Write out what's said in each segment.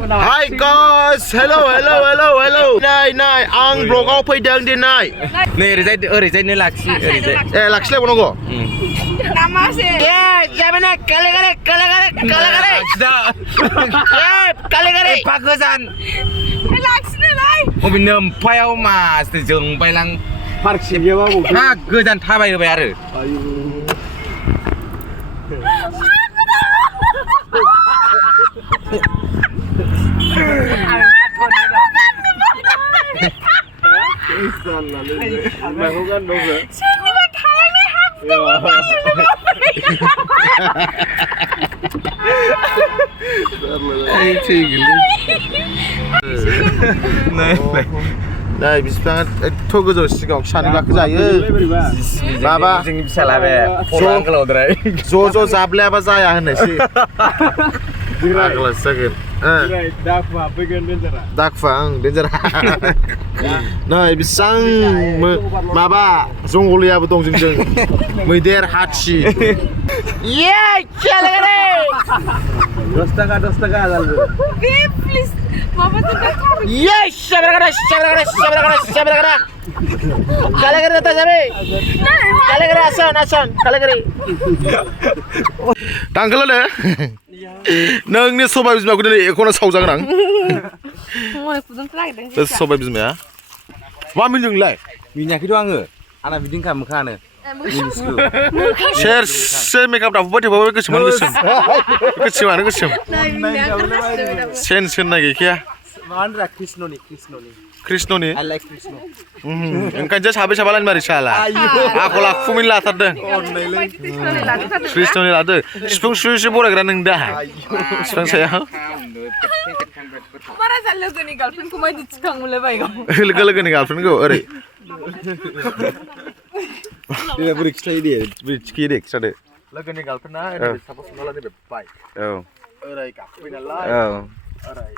Hi guys, hello. Nay, ang vlogaव फैदों दिनै. नै ओरैजाय नो लाखि ओरैजाय लाखिलाय बनांगौ नामासे जाबना काले एफा गोजान लाखिनोलाय अबिनो ओमफायाव मासो जोंबायलां पार्क सिबियाबा हा गोजान थाबायबाय आरो Nay bispang eto gojo sigaw sani gaखो जायो बाबा जोंनि फिसाला बे फरान गोलावद्राय ज' जाब्लायाबा जाया होननायसै आगला जागोन दाखुवा फैगोन डेन्जारा दाखुवा डेन्जारा नै बिसां माबा जंगलियाबो दं जोंजों मैदेर हाथि ये चलगरे 10 টাকা जालबो प्लीज माबा तो ये शबरगरा कालेगरे जाता जाबे कालेगरे आसान कालेगरे दांगलनो नोंनि सबाय बिमाखौ दिनै एखौनो सावजागोन आं मने फुदुंखौ नागिरदों सबाय बिमाया मा मिनिदोंलाय मिनियाखैथ' आङो आंना बिदिनो खालामखानो सेर मेकआप दाफुबाय थाबाबो गोसोमानो गोसोम सेन्स होननाय गैखाया मानरा कृष्णनि I like कृष्ण ओंखायनोसो साबै साबालानि मारै साला आखल आखुमिन लाथारदों कृष्णनि लादो सिफुं सुयैसो बरायग्रा नों दा सिफुं सायाव बारा जा लोगोनि गार्लफ्रेन्डखौ मायदि थिखांमोनलाय बायगौ लोगोनि गार्लफ्रेन्डखौ ओरै दे बोरै खिथायो दे बोरै थिखियो दे खिथादो लोगोनि गार्लफ्रेन्डआ ओरै सापस हमना ला बाइक औ ओरै गाखोबाय नालाय औ ओरै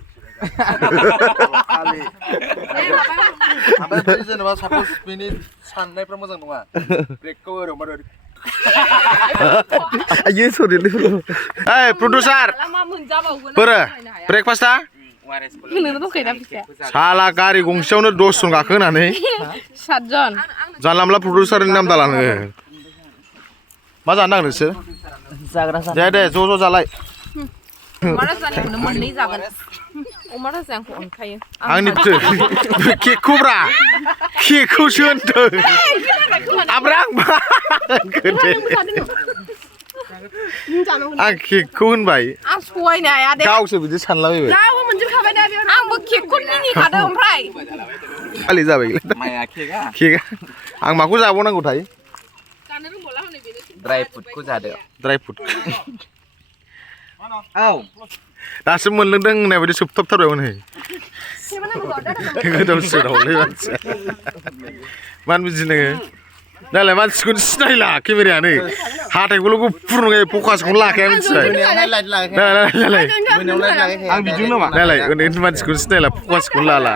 ओमफ्राय जेनेबा सापस बेनि साननायफ्रा मोजां नङा ब्रेकखौ ओरै मारो आयो सरि ओइ प्रडिउसार बोरो ब्रेकफास्टआ साला गारि गंसेयावनो 10 जन गाखोनानै 7 जन जानला मोनला प्रडिउसारनि नाम दालाङो मा जानो नागिरदों नोंसोर जाग्रा दे ज' जालाय अमा राजानिखौनो मोननै जागोन अमा राजाखौ अनखायो आंनिथो केकखौब्रा केकखौसो होनदों ओमफ्राय आं केकखौ होनबाय आं सहायनो हाया दे गावसो बिदि सानलाबायबाय गावबो मोनजोबखाबाय ना आंबो केकखौ मिनिखादों ओमफ्राय खालि जाबाय माया केकआ आं माखौ जाबावनांगौथाय जानो रोंबावला हनै बेनो ड्राइ फ्रुटखौ जादो ड्राइ फ्रुट औ दासो मोनलोंदों होननाय बायदि सोबथाबथारबाय हनै गोदावसो रावलै मानसिया मानो बिदि नोङो नालाय मानसिखौनो सिनायला केमेरायानो हाथायखौल' गुफुर नङा फकासखौनो लाखाया मिथिबाय आं बिदिनो नामा नालाय उन्दै मानसिखौनो सिनायला फकासखौनो लाला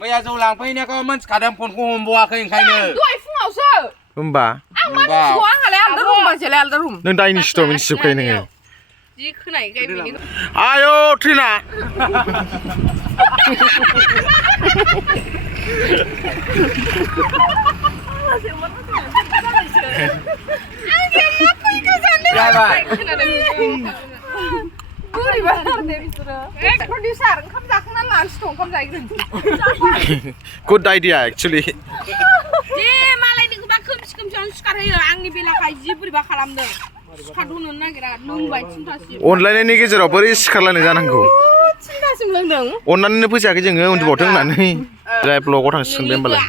मैया जौ लांफैनायखौ मोनथिखादों फनखौ हमबावाखै ओंखायनो दहाय फुङावसो होमबा आं मानसिखौ आंहालाय आलदा रुम बासेलाय आलदा रुम नों दाइनिसोथ' मिथिजोबखायो नोङो जि खोनायखाय बेनिखौ आयौ ट्रिना Good idea actually. अनलायनायनि गेजेराव बोरै सिखारलायनाय जानांगौ अननानैनो फैसायाखै जोङो उन्दुबावथों होननानै जाय ब्लगाव थांसिगोन बे होमबालाय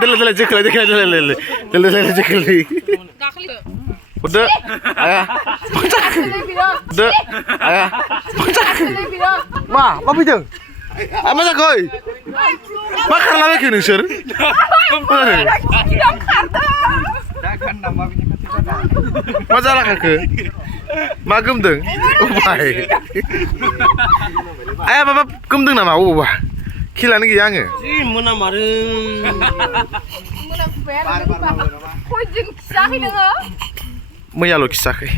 देलाय जोखोलाय Udah, ayah, udah, ayah, ma, apa itu? Apa sih koi? Makan lagi ke nusur? Masalah ke? Magum deng, baik. Ayah, apa gum deng nama? Wah, kilan lagi yang? Mana marun? Koi jeng sakit dengar. Maya lo kisah ke.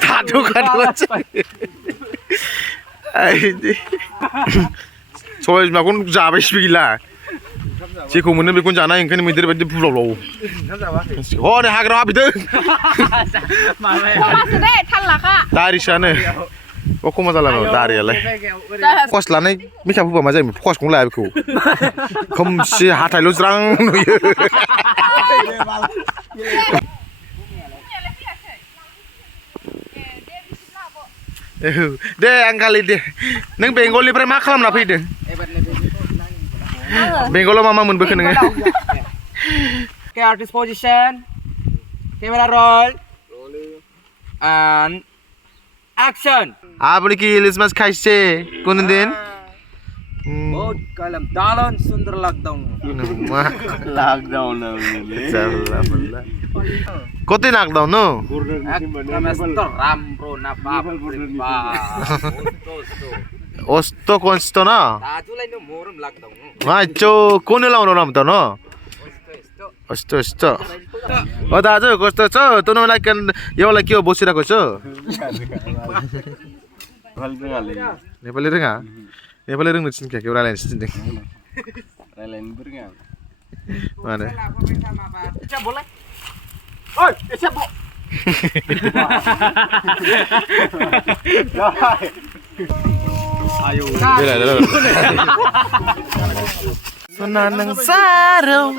Tadu kan aja. Ini. Soalnya makun jabe sebila. Jika mana berikut jana yang kini menjadi benda pulau. Oh, ni hagra apa itu? Mas deh, thalah kak. Dari sana. Aku masalah no dari lah. Kos lah ni, macam apa macam ni? Kos kong lah aku. Kamu si hatai lu serang. Deh, angkali deh. Neng Bengal ni pernah makan apa itu? Bengal lo mama mun berken neng. Okay, artist position, camera roll, and action. Apa ni kilis mas kaise? Konon din? बहुत कलम दालन सुंदर lockdown. Lockdown na. Salah belah. Kote lockdown no? Master ram bro na pap. Osto konsto na. Taju lain morum lockdown. Macho kono laun ram to no? Osto. Oh taju kosto cho. Tu no like yo like yo bosi ra kocho. Nepali dengar. Nepali dengar macam kaya orang lain sendiri. Lain beringat. Mana? Siap boleh? Oi, siap bo. Ayo. Dah. Sonanang zaro,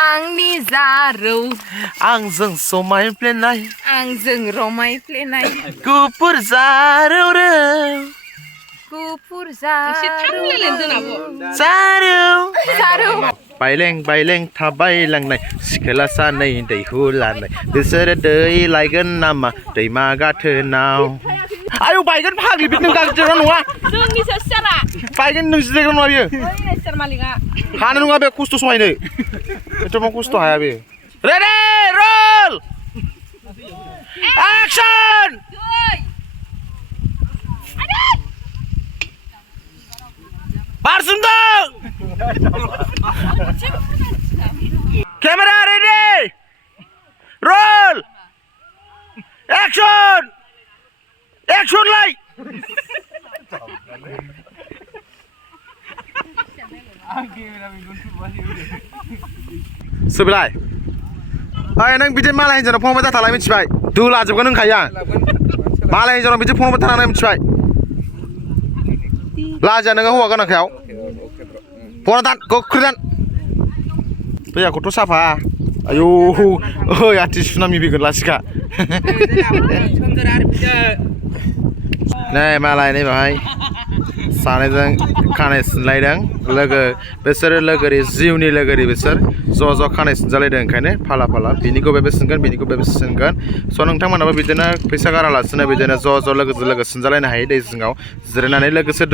Ang ni zaro, ang zeng somai plenai, ang jeng romai plenai. kupur zaro re, Kupur zaro. zaro. Baileng thabai lang nai, sikala sanai dai hulan nai, besar dai laigan nama, dai maga thenau. Ayo baigan phagli bitnu ka jero nuwa. Jeng sesara. Baigan nu jero nuwa bieu. Ini ser malinga. Hana nuwa be kusto soai nei. Itu mau kusto haya be. Ready, roll. Action. Barsundang. Camera ready. Roll. Action. Action light. Swbnai. Ay nang bijin malai jana phone bata thalai michbai. Dul ajab nang khaya. Malai jana bijin phone bata thalai michbai. Laja nang huwa kana khayau. Phone tan ko khridan. Tuya ko to safa. Ayo. Oh ya tisna mi bigun lasika. Nei malai nei bahai. Sanajang khanai sinlaidang logo besar logori jiuni logori besar ज khanai sinjalaidang oंखायनो फाला फाला बिनिखौ बेबे सिनगोन so नोंथांमोनाबो बिदिनो फैसा गारालासिनो बिदिनो ज लोगो सिनजालायनो हायो दै जिङाव जिरायनानै लोगोसे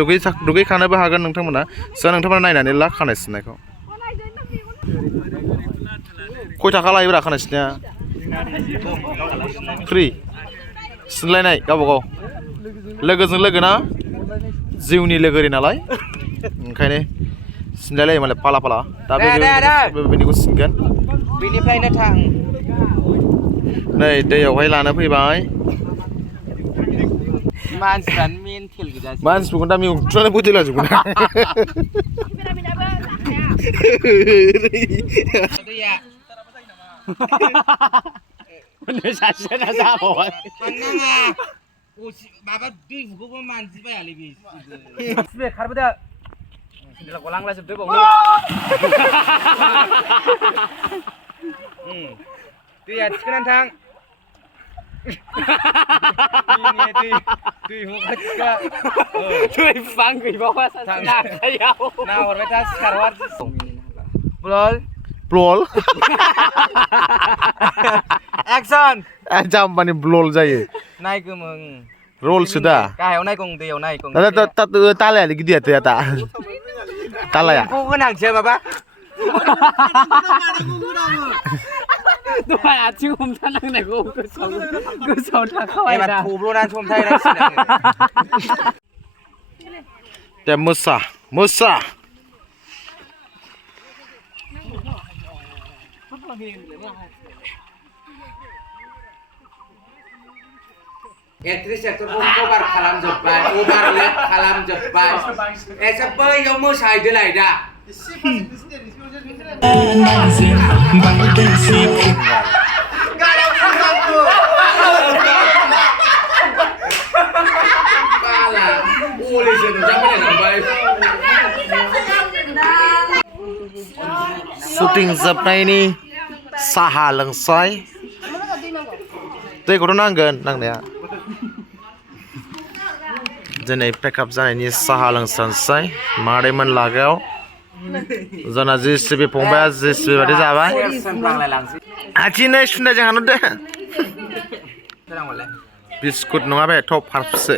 दुगैखानोबो हागोन नोंथांमोना so नोंथांमोना नायनानै ला खानाय सिननायखौ खय थाखा लायोब्रा खानाय सिननाया फ्रि सिनलायनाय गावबागाव लोगोजों लोगो ना जिउनि लोगोरि नालाय ओंखायनो सिनलायलायो मालाय फाला फाला दा बेनिखौ सिनगोन बेनिफ्रायनो थां नै दैयावहाय लाना फैबाय मानसिफ्रानो मेन्टेल गोजासो मानसिफोरखौ दा मेगनफ्रानो बोथेलाजोबगोन दैया सासेना जाबावबाय थांनाङा माबा दैखौबो मानजिबायालै बे खारबोदो सेन्देलखौ लांलाजोबदो बावनो दैया थिखोनानै थां दै हगारथिखा दै फां गैबावा सानसे आखायाव नाहरबाय था सिखारहर ब्लल एक्सन जाम्बानि ब्लल जायो नायगोमों रोलसो दा गाहायाव नायगं दैयाव नायगं तालायालै गिदिर दा तालाया एम्फौ गोनांसो माबा दहाय आथिं हमथानांनायखौ गोसोआव थाखाबाय दा थब्ल'नानै हमथाहैनांसिगोन แต่มุสา Etris itu kobar kalam jebbai, kobar let kalam jebbai. Sepe yang mau saya delai dah. Pala, boleh jadi jangan sampai. Shooting Swbnai ini saha lengsai. Tadi korang nanggen nang dia. Jadi pick up जानायनि साहा लोंस्रांसै मादैमोन लागायाव जना JCB फंबाया JCB बादि जाबाय आथिनै सुनायजों हानहरदो biscuit नङा बे top फार्फसो